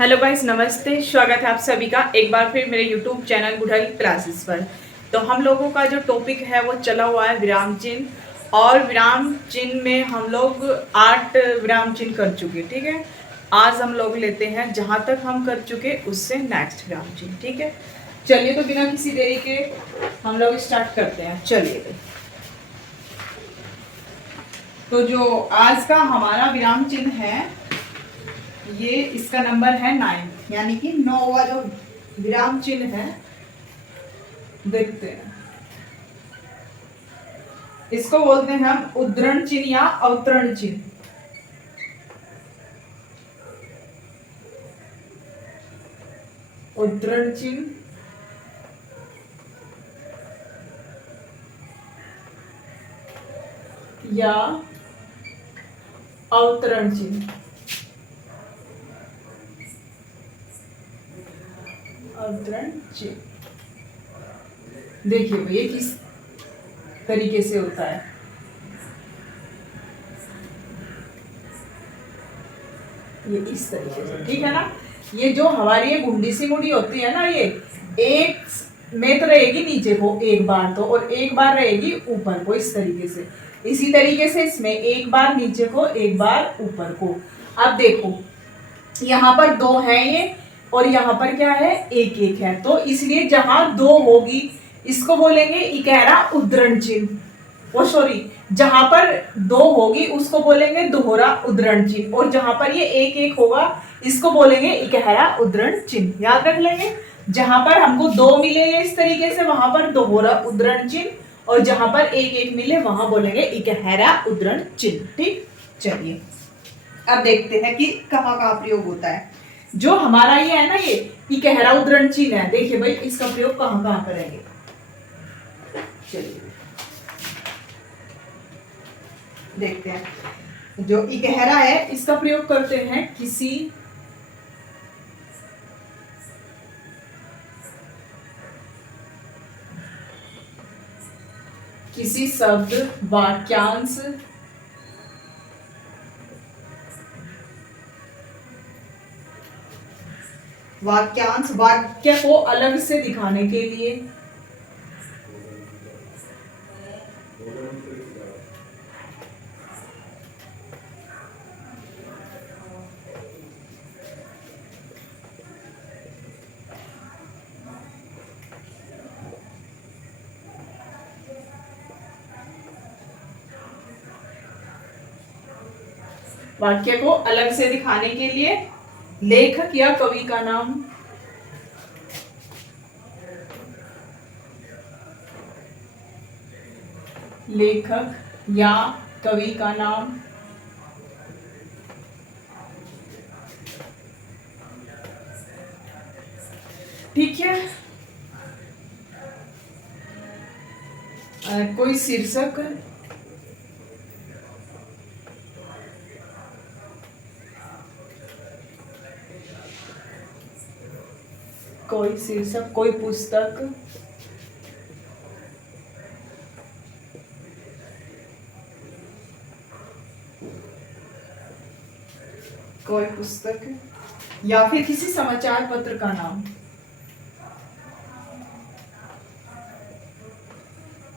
Hello guys, नमस्ते। स्वागत है आप सभी का एक बार फिर मेरे यूट्यूब चैनल गुढ़ाई क्लासेस पर। तो हम लोगों का जो टॉपिक है वो चला हुआ है विराम चिन्ह। और विराम चिन्ह में हम लोग 8 विराम चिन्ह कर चुके, ठीक है। आज हम लोग लेते हैं जहाँ तक हम कर चुके उससे नेक्स्ट विराम चिन्ह, ठीक है। चलिए, तो बिना किसी देरी के हम लोग स्टार्ट करते हैं। चलिए, तो जो आज का हमारा विराम चिन्ह है ये इसका नंबर है 9, यानी कि 9वां जो विराम चिन्ह है। देखते हैं, इसको बोलते हैं हम उद्धरण चिन्ह या अवतरण चिन्ह। उद्धरण चिन्ह या अवतरण चिन्ह। अवतरण चिन्ह देखिए भैया किस तरीके से होता है। ये इस तरीके से, ठीक है ना। ये जो हमारी ये गुंडी सी मुड़ी होती है ना, ये एक में तो रहेगी नीचे को एक बार तो, और एक बार रहेगी ऊपर को, इस तरीके से। इसी तरीके से इसमें एक बार नीचे को एक बार ऊपर को। अब देखो, यहाँ पर 2 है ये, और यहाँ पर क्या है, एक एक है। तो इसलिए जहां 2 होगी इसको बोलेंगे इकहरा उद्धरण चिन्ह। वो सॉरी, जहां पर 2 होगी उसको बोलेंगे दोहरा उद्धरण चिन्ह, और जहां पर ये एक एक होगा इसको बोलेंगे इकहरा उद्धरण चिन्ह। याद रख लेंगे, जहां पर हमको 2 मिले इस तरीके से वहां पर दोहरा उद्धरण चिन्ह, और जहां पर एक एक मिले वहां बोलेंगे इकहरा उद्धरण चिन्ह, ठीक। चलिए, अब देखते हैं कि कहाँ कहाँ प्रयोग होता है। जो हमारा ये है ना, ये इकहरा उद्धरण चिन्ह है। देखिए भाई, इसका प्रयोग कहाँ कहाँ करेंगे। चलिए देखते हैं। जो इकहरा है इसका प्रयोग करते हैं किसी शब्द, वाक्यांश, वाक्य को अलग से दिखाने के लिए, वाक्य को अलग से दिखाने के लिए लेखक या कवि का नाम, लेखक या कवि का नाम, ठीक है। कोई शीर्षक, कोई पुस्तक, या फिर किसी समाचार पत्र का नाम,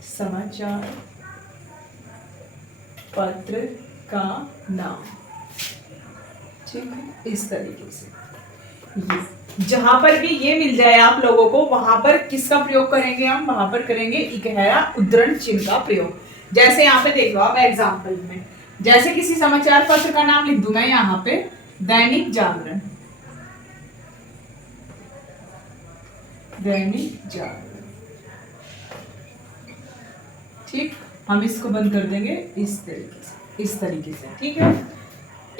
समाचार पत्र का नाम, ठीक है। इस तरीके से ये जहां पर भी ये मिल जाए आप लोगों को, वहां पर किसका प्रयोग करेंगे हम, वहां पर करेंगे इकहरा उद्धरण चिन्ह का प्रयोग। जैसे यहाँ पे देख लो आप एग्जाम्पल में, जैसे किसी समाचार पत्र का नाम लिख दूं मैं यहाँ पे, दैनिक जागरण। दैनिक जागरण, ठीक। हम इसको बंद कर देंगे इस तरीके से, ठीक है।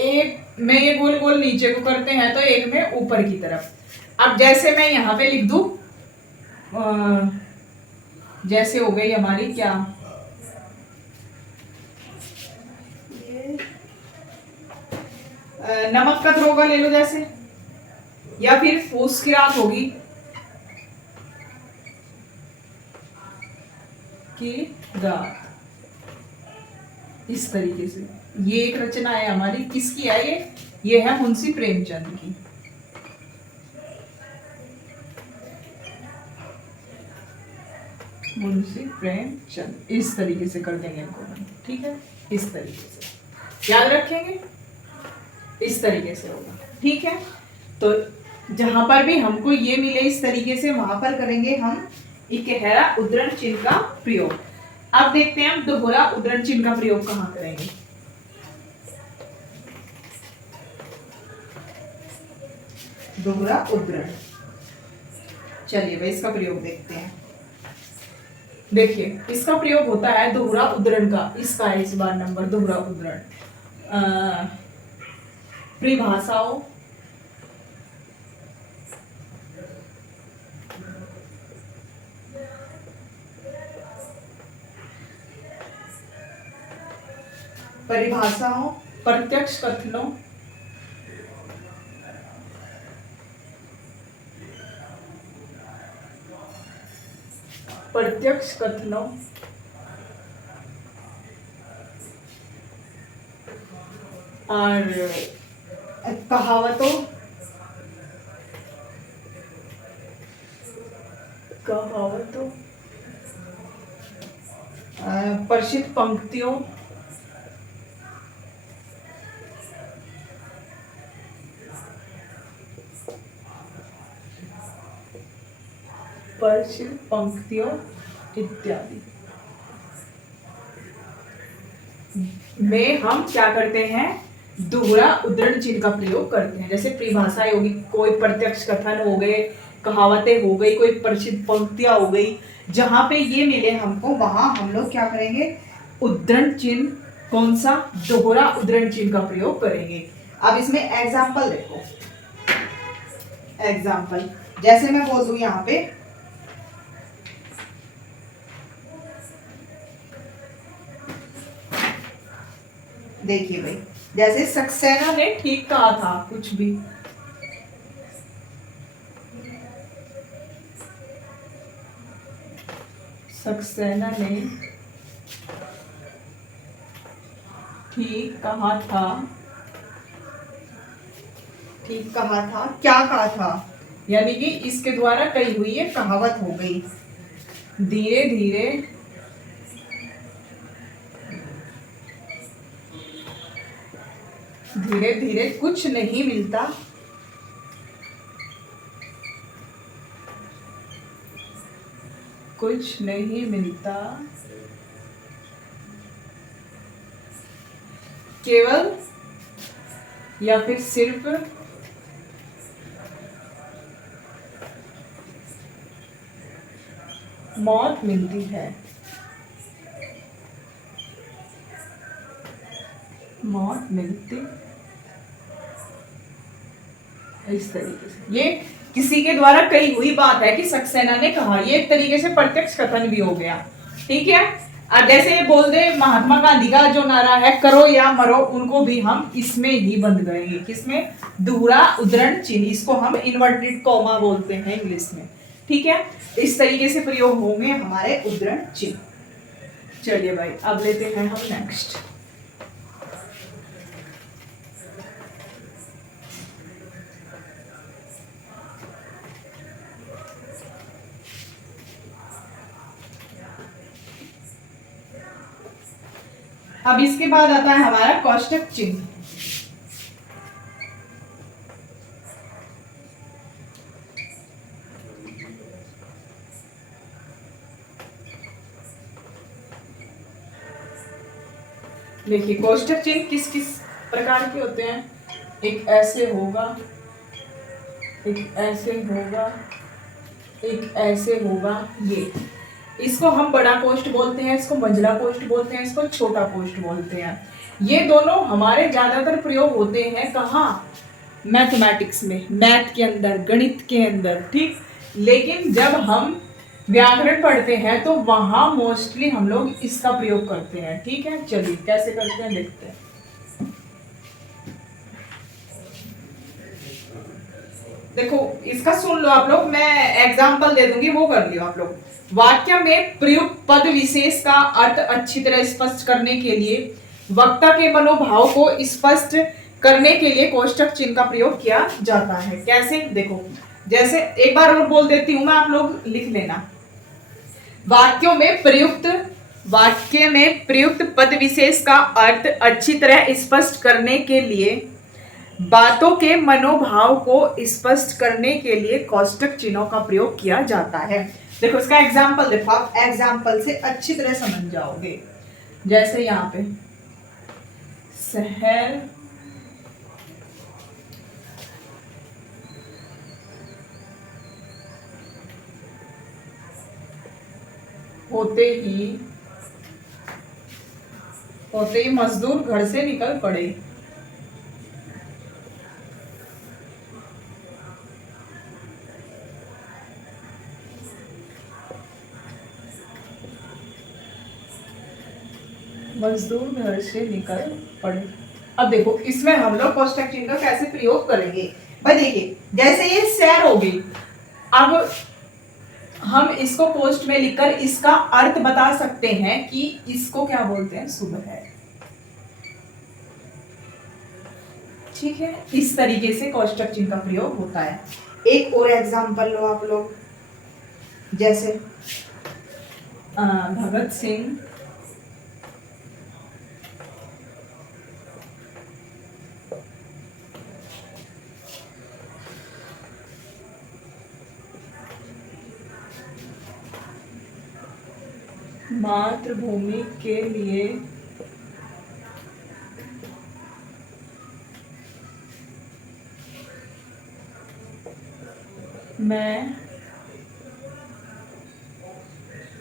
एक में ये गोल गोल नीचे को करते हैं तो एक में ऊपर की तरफ। अब जैसे मैं यहाँ पे लिख दूं, जैसे हो गई हमारी क्या, नमक का धरोगा ले लो जैसे, या फिर फूस की रात होगी की रात, इस तरीके से। ये एक रचना है हमारी, किसकी है ये है मुंशी प्रेमचंद की। मुंशी प्रेमचंद, इस तरीके से कर देंगे इनको, ठीक है, इस तरीके से याद रखेंगे, इस तरीके से होगा, ठीक है। तो जहां पर भी हमको ये मिले इस तरीके से, वहां पर करेंगे हम इकहरा उद्धरण चिन्ह का प्रयोग। अब देखते हैं हम दोहरा उद्धरण चिन्ह का प्रयोग कहां करेंगे। दोहरा उद्धरण, चलिए भाई इसका प्रयोग देखते हैं। देखिए इसका प्रयोग होता है दोहरा उद्धरण का, इसका है इस बार नंबर दोहरा उद्धरण। परिभाषाओं, परिभाषाओं, प्रत्यक्ष कथनों, प्रत्यक्ष कथनों और कहावतों, कहावतों, प्रसिद्ध पंक्तियों, प्रसिद्ध पंक्तियों इत्यादि में हम क्या करते हैं, दोहरा उद्धरण चिन्ह का प्रयोग करते हैं। जैसे परिभाषाएं होगी, कोई प्रत्यक्ष कथन हो गए, कहावतें हो गई, कोई प्रसिद्ध पंक्तियां हो गई, जहां पे ये मिले हमको वहां हम लोग क्या करेंगे, उद्धरण चिन्ह, कौन सा, दोहरा उद्धरण चिन्ह का प्रयोग करेंगे। अब इसमें एग्जाम्पल देखो, एग्जाम्पल जैसे मैं बोल दूं यहाँ पे, देखिए भाई, जैसे सक्सेना ने ठीक कहा था, कुछ भी, सक्सेना ने ठीक कहा था, ठीक कहा था, क्या कहा था, यानी कि इसके द्वारा कही हुई ये कहावत हो गई। धीरे धीरे धीरे धीरे कुछ नहीं मिलता, कुछ नहीं मिलता, केवल या फिर सिर्फ मौत मिलती है, मौत मिलती, इस तरीके से। ये किसी के द्वारा कही हुई बात है कि सक्सेना ने कहा, ये एक तरीके से प्रत्यक्ष कथन भी हो गया, ठीक है। और जैसे ये बोल दे महात्मा गांधी का जो नारा है, करो या मरो, उनको भी हम इसमें ही बंद करेंगे, किसमें, दोहरा उद्धरण चिन्ह, इसको हम इन्वर्टेड कॉमा बोलते हैं इंग्लिश में, ठीक है। इस तरीके से प्रयोग होंगे हमारे उद्धरण चिन्ह। चलिए भाई अब लेते हैं हम नेक्स्ट। अब इसके बाद आता है हमारा कोष्टक चिन्ह। देखिए कोष्टक चिन्ह किस किस प्रकार के होते हैं, एक ऐसे होगा, एक ऐसे होगा, एक ऐसे होगा, ये इसको हम बड़ा कोष्ठ बोलते हैं, इसको मंझला कोष्ठ बोलते हैं, इसको छोटा कोष्ठ बोलते हैं। ये दोनों हमारे ज्यादातर प्रयोग होते हैं कहाँ, मैथमेटिक्स में, मैथ के अंदर, गणित के अंदर, ठीक। लेकिन जब हम व्याकरण पढ़ते हैं तो वहां मोस्टली हम लोग इसका प्रयोग करते हैं, ठीक है। चलिए कैसे करते हैं देखते हैं। देखो इसका सुन लो आप लोग, मैं एग्जाम्पल दे दूंगी, वो कर लियो आप लोग। वाक्य में प्रयुक्त पद विशेष का अर्थ अच्छी तरह स्पष्ट करने के लिए, वक्ता के मनोभाव को स्पष्ट करने के लिए कोष्टक चिन्ह का प्रयोग किया जाता है। कैसे, देखो जैसे एक बार और बोल देती हूं मैं, आप लोग लिख लेना। वाक्य में प्रयुक्त पद विशेष का अर्थ अच्छी तरह स्पष्ट करने के लिए, बातों के मनोभाव को स्पष्ट करने के लिए कोष्टक चिन्हों का प्रयोग किया जाता है। देखो इसका एग्जाम्पल देखो, आप एग्जाम्पल से अच्छी तरह समझ जाओगे। जैसे यहाँ पे शहर होते ही मजदूर घर से निकल पड़े। मजदूर घर से निकल पड़े। अब देखो इसमें हम लोग कोष्टक चिन्ह का कैसे प्रयोग करेंगे भाई। देखिए जैसे ये सैर हो गई, अब हम इसको पोस्ट में लिखकर इसका अर्थ बता सकते हैं कि इसको क्या बोलते हैं, सुबह है। ठीक है, इस तरीके से कोष्टक चिन्ह का प्रयोग होता है। एक और एग्जांपल लो आप लोग, जैसे भगत सिंह मातृभूमि के लिए मैं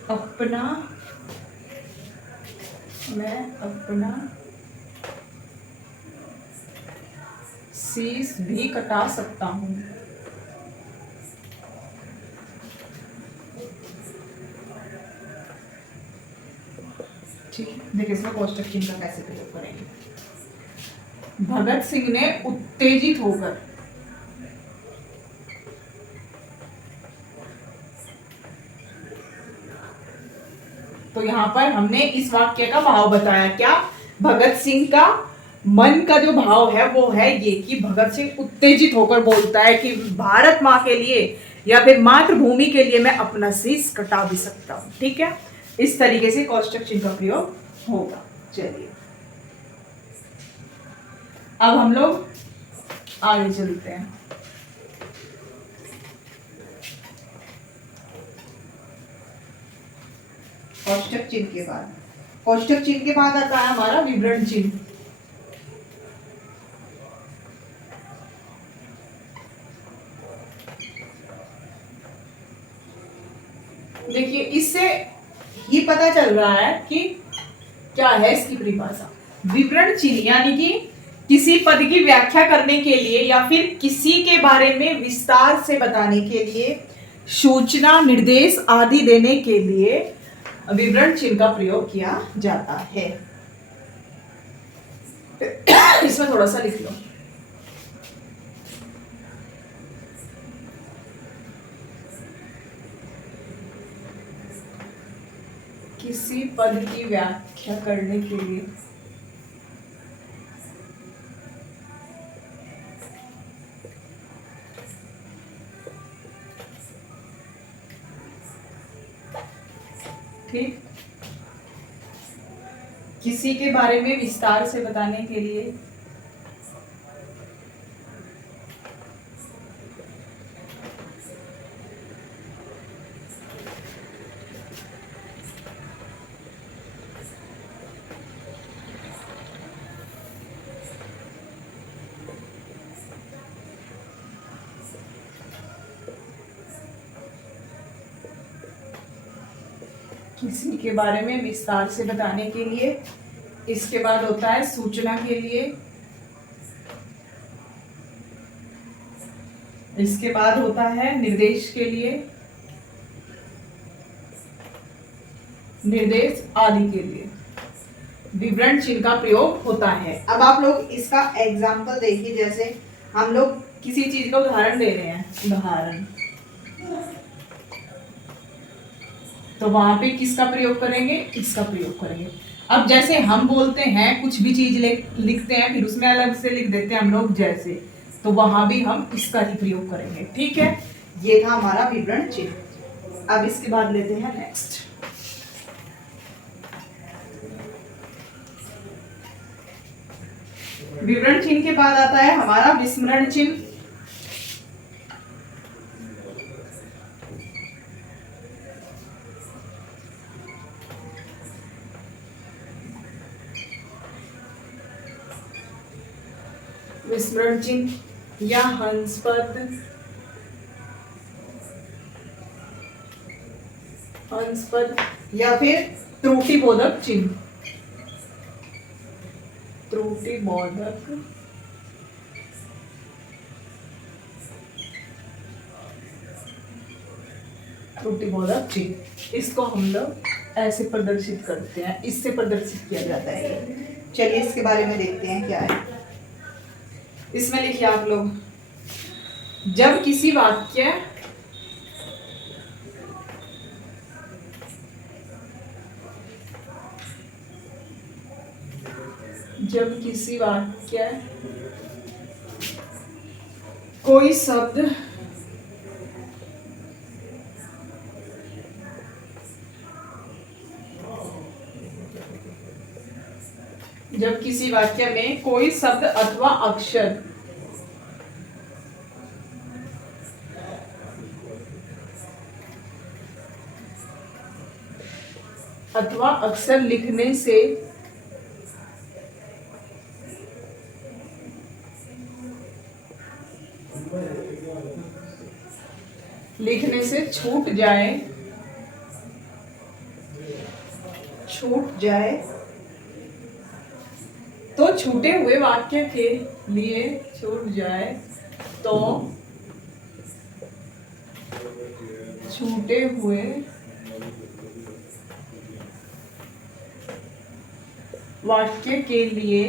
अपना शीश भी कटा सकता हूँ। ठीक है, देखिए इसमें कोष्टक चिन्ह का कैसे प्रयोग करेंगे। भगत सिंह ने उत्तेजित होकर तो यहां पर हमने इस वाक्य का भाव बताया। क्या? भगत सिंह का मन का जो भाव है वो है ये कि भगत सिंह उत्तेजित होकर बोलता है कि भारत माँ के लिए या फिर मातृभूमि के लिए मैं अपना शीश कटा भी सकता हूं। ठीक है, इस तरीके से कोष्टक चिन्ह का प्रयोग होगा। चलिए अब हम लोग आगे चलते हैं। कोष्टक चिन्ह के बाद आता है हमारा विवरण चिन्ह। देखिए इससे ही पता चल रहा है कि क्या है इसकी परिभाषा। विवरण चिन्ह यानी कि किसी पद की व्याख्या करने के लिए या फिर किसी के बारे में विस्तार से बताने के लिए, सूचना, निर्देश आदि देने के लिए विवरण चिन्ह का प्रयोग किया जाता है। इसमें थोड़ा सा लिख लो। किसी पद की व्याख्या करने के लिए ठीक, किसी के बारे में विस्तार से बताने के लिए किसी के बारे में विस्तार से बताने के लिए, इसके बाद होता है सूचना के लिए, इसके बाद होता है निर्देश के लिए, निर्देश आदि के लिए विवरण चिन्ह का प्रयोग होता है। अब आप लोग इसका एग्जाम्पल देखिए। जैसे हम लोग किसी चीज का उदाहरण दे रहे हैं, उदाहरण, तो वहां पे किसका प्रयोग करेंगे, इसका प्रयोग करेंगे। अब जैसे हम बोलते हैं कुछ भी चीज लिखते हैं फिर उसमें अलग से लिख देते हैं हम लोग जैसे, तो वहां भी हम इसका ही प्रयोग करेंगे। ठीक है, ये था हमारा विवरण चिन्ह। अब इसके बाद लेते हैं नेक्स्ट। विवरण चिन्ह के बाद आता है हमारा विस्मरण चिन्ह। विस्मरण चिन्ह या हंसपद, हंसपद या फिर त्रुटिबोधक चिन्ह, त्रुटिबोधक त्रुटिबोधक चिन्ह। इसको हम लोग ऐसे प्रदर्शित करते हैं, इससे प्रदर्शित किया जाता है। चलिए इसके बारे में देखते हैं क्या है। इसमें लिखिए आप लोग, जब किसी वाक्य कोई शब्द जब किसी वाक्य में कोई शब्द अथवा अक्षर लिखने से छूट जाए तो छूटे हुए वाक्य के लिए छूट जाए तो छूटे हुए वाक्य के लिए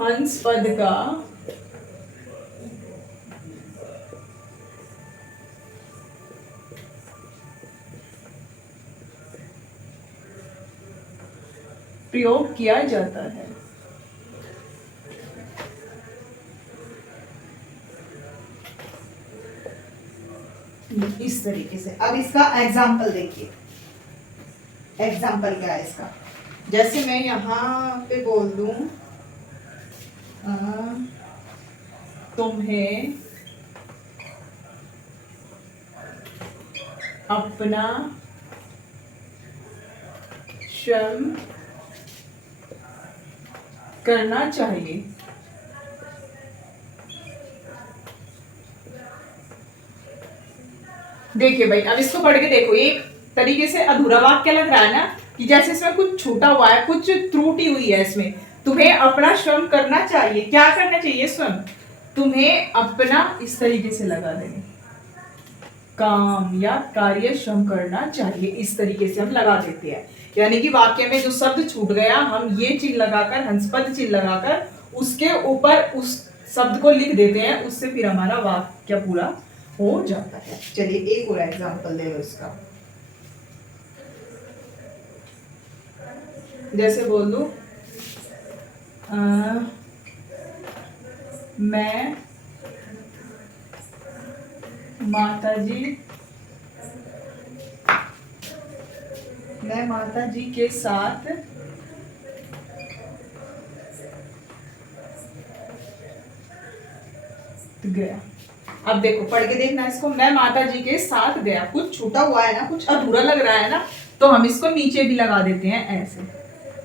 हंस पद का प्रयोग किया जाता है। इस तरीके से। अब इसका एग्जाम्पल देखिए, एग्जाम्पल क्या है इसका। जैसे मैं यहाँ पे बोल दूं तुम्हें अपना श्रम करना चाहिए। देखिए भाई, अब इसको पढ़ के देखो, एक तरीके से अधूरा वाक्य लग रहा है ना, कि जैसे इसमें कुछ छूटा हुआ है, कुछ त्रुटि हुई है इसमें। तुम्हें अपना श्रम करना चाहिए। क्या करना चाहिए? श्रम। तुम्हें अपना, इस तरीके से लगा देंगे, काम या कार्य श्रम करना चाहिए, इस तरीके से हम लगा देते हैं। यानी कि वाक्य में जो शब्द छूट गया, हम ये चिन्ह लगाकर, हंसपद चिन्ह लगाकर उसके ऊपर उस शब्द को लिख देते हैं, उससे फिर हमारा वाक्य पूरा हो जाता है। चलिए एक और एग्जांपल दे लो इसका। जैसे बोल दो मैं माता जी के साथ गया। अब देखो, पढ़ के देखना इसको। मैं माता जी के साथ गया, कुछ छूटा हुआ है ना, कुछ अधूरा लग रहा है ना, तो हम इसको नीचे भी लगा देते हैं ऐसे,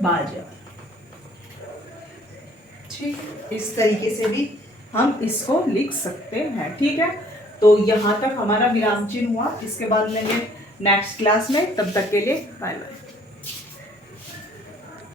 बाजा। ठीक, इस तरीके से भी हम इसको लिख सकते हैं। ठीक है, तो यहाँ तक हमारा विराम चिन्ह हुआ। इसके बाद लेंगे नेक्स्ट क्लास में। तब तक के लिए बाय बाय।